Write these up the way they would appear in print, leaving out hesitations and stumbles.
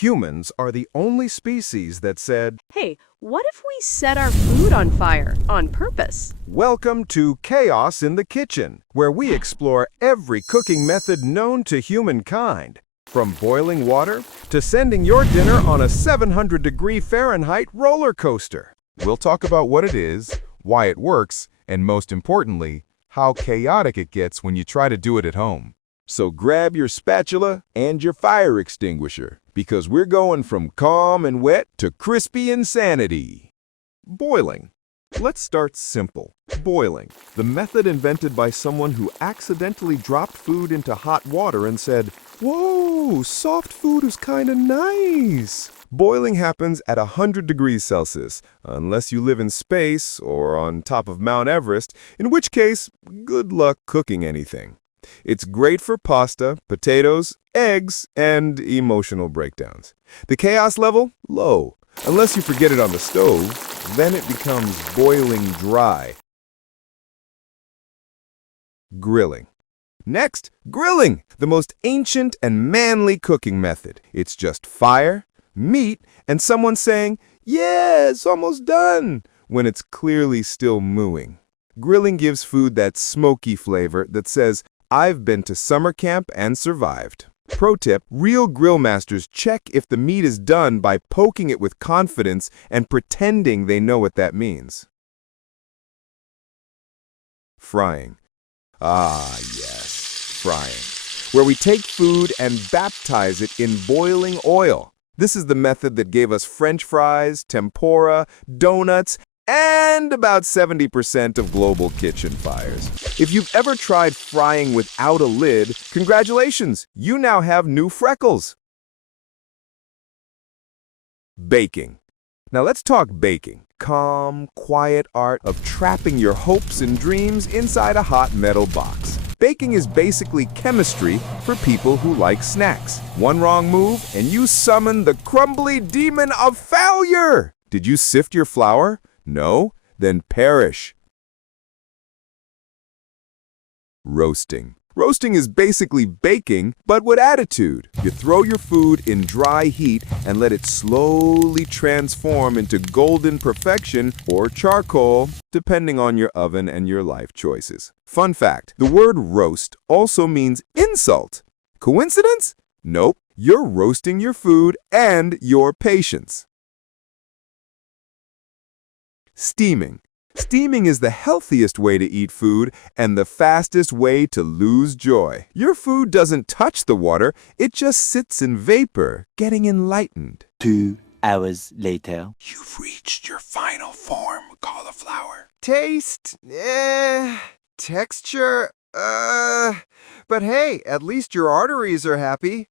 Humans are the only species that said, Hey, what if we set our food on fire on purpose? "Welcome to Chaos in the Kitchen," where we explore every cooking method known to humankind. From boiling water to sending your dinner on a 700-degree Fahrenheit roller coaster. We'll talk about what it is, why it works, and most importantly, how chaotic it gets when you try to do it at home. So grab your spatula and your fire extinguisher, because we're going from calm and wet to crispy insanity. Boiling. Let's start simple. Boiling, the method invented by someone who accidentally dropped food into hot water and said, "Whoa, soft food is kinda nice." Boiling happens at 100 degrees Celsius, unless you live in space or on top of Mount Everest, in which case, good luck cooking anything. It's great for pasta, potatoes, eggs, and emotional breakdowns. The chaos level? Low. Unless you forget it on the stove, then it becomes boiling dry. Grilling. Next, grilling, the most ancient and manly cooking method. It's just fire, meat, and someone saying, "Yeah, it's almost done," when it's clearly still mooing. Grilling gives food that smoky flavor that says, "I've been to summer camp and survived." Pro tip, real grill masters check if the meat is done by poking it with confidence and pretending they know what that means. Frying. Ah, yes, frying. Where we take food and baptize it in boiling oil. This is the method that gave us French fries, tempura, donuts, and about 70% of global kitchen fires. If you've ever tried frying without a lid, congratulations, you now have new freckles. Baking. Now let's talk baking. Calm, quiet art of trapping your hopes and dreams inside a hot metal box. Baking is basically chemistry for people who like snacks. One wrong move and you summon the crumbly demon of failure. Did you sift your flour? No? Then perish. Roasting. Roasting is basically baking, but with attitude. You throw your food in dry heat and let it slowly transform into golden perfection or charcoal, depending on your oven and your life choices. Fun fact, the word roast also means insult. Coincidence? Nope. You're roasting your food and your patience. Steaming. Steaming is the healthiest way to eat food and the fastest way to lose joy. Your food doesn't touch the water, it just sits in vapor, getting enlightened. 2 hours later. You've reached your final form, cauliflower. Taste, texture, but hey, at least your arteries are happy.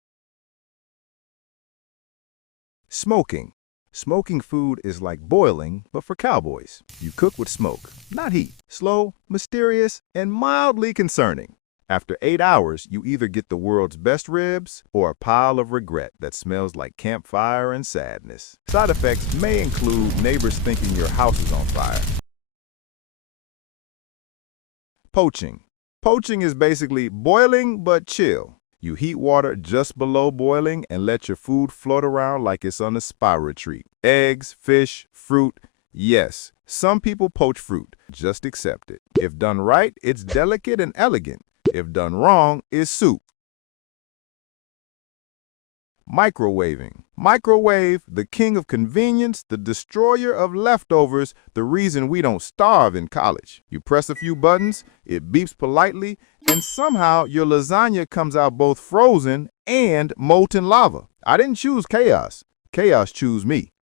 Smoking. Smoking food is like boiling, but for cowboys. You cook with smoke, not heat. Slow, mysterious, and mildly concerning. After 8 hours, you either get the world's best ribs or a pile of regret that smells like campfire and sadness. Side effects may include neighbors thinking your house is on fire. Poaching. Poaching is basically boiling but chill. You heat water just below boiling and let your food float around like it's on a spa retreat. Eggs, fish, fruit. Yes, some people poach fruit. Just accept it. If done right, it's delicate and elegant. If done wrong, it's soup. Microwaving. Microwave, the king of convenience, the destroyer of leftovers, the reason we don't starve in college. You press a few buttons, it beeps politely, and somehow your lasagna comes out both frozen and molten lava. I didn't choose chaos. Chaos chose me.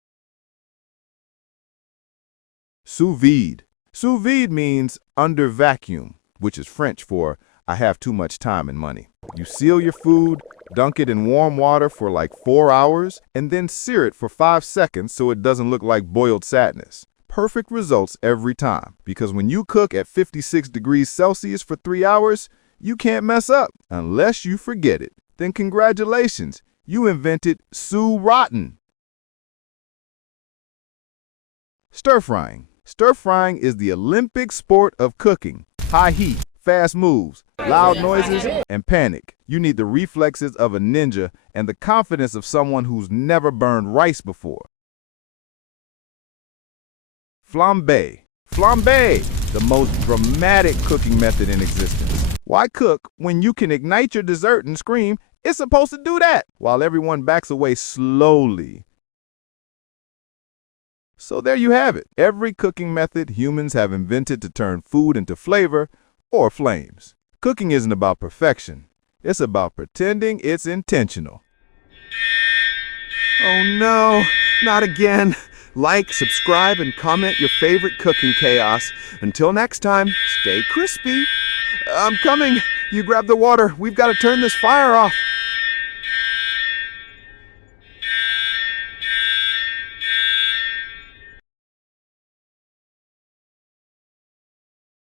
Sous vide. Sous vide means under vacuum, which is French for I have too much time and money. You seal your food, dunk it in warm water for like 4 hours, and then sear it for 5 seconds so it doesn't look like boiled sadness. Perfect results every time, because when you cook at 56 degrees Celsius for 3 hours, you can't mess up unless you forget it. Then congratulations, you invented sous rotten. Stir frying. Stir frying is the Olympic sport of cooking. High heat, fast moves, loud noises, and panic. You need the reflexes of a ninja and the confidence of someone who's never burned rice before. Flambé. Flambé, the most dramatic cooking method in existence. Why cook when you can ignite your dessert and scream, "It's supposed to do that," while everyone backs away slowly? So there you have it. Every cooking method humans have invented to turn food into flavor or flames. Cooking isn't about perfection. It's about pretending it's intentional. Oh no, not again. Like, subscribe, and comment your favorite cooking chaos. Until next time, stay crispy. I'm coming. You grab the water. We've got to turn this fire off.